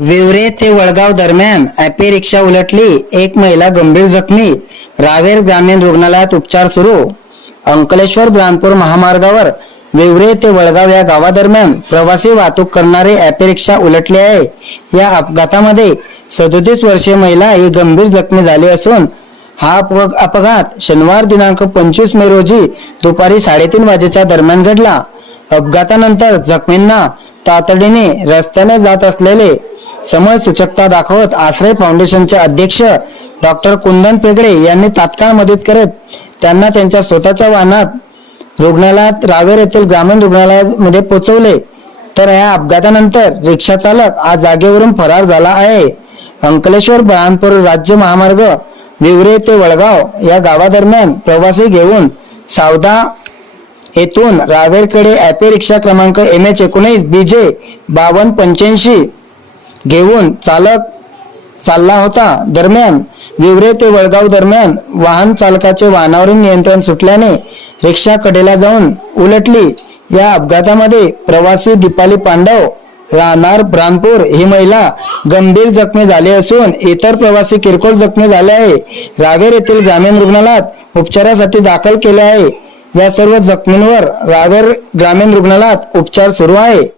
विवरे ते वळगाव दरम्यान ॲपी रिक्षा उलटली. एक महिला गंभीर जखमी. रावेर ग्रामीण रुग्णालयात उपचार सुरू. अंकलेश्वर ब्रानपूर महामार्गावर विवरे ते वळगाव या गावादरम्यान प्रवासी वाहतूक करणारी ॲपी रिक्षा उलटली आहे. या अपघातामध्ये सदोतीस वर्षीय महिला ही गंभीर जखमी झाली असून हा अपघात शनिवार दिनांक पंचवीस मे रोजी दुपारी साडेतीन वाजेच्या दरम्यान घडला. अपघातानंतर जखमींना तातडीने रस्त्याने जात असलेले समय सूचकता दाखवत आश्रय फाउंडेशनचे अध्यक्ष डॉक्टर कुंदन पेगडे यांनी तात्काळ मदत करत त्यांना त्यांच्या स्वतःच्या वाहनात रुग्णालयात रावेर येथील ग्रामीण रुग्णालयामध्ये पोहोचवले तर या अपघातानंतर रिक्षा चालक आज जागेवरून फरार झाला आहे. अंकलेश्वर बळानपूर राज्य महामार्ग विवरे ते वळगाव या गावादरम्यान प्रवासी घेऊन सावदा येथून रावेरकडे ॲपे रिक्षा क्रमांक एम एच एकोणीस बी जे बावन्न पंच्याऐंशी घेऊन चालक चालला होता. दरम्यान विवरे ते वळगाव दरम्यान वाहन चालकाचे वाहनावरील नियंत्रण सुटल्याने रिक्षा कडेला जाऊन उलटली. या अपघातामध्ये प्रवासी दीपाली पांडव राहणार ब्रानपूर ही महिला गंभीर जखमी झाली असून इतर प्रवासी किरकोळ जखमी झाले आहे. रावेर येथील ग्रामीण रुग्णालयात उपचारासाठी दाखल केले आहे. या सर्व जखमींवर रावेर ग्रामीण रुग्णालयात उपचार सुरू आहे.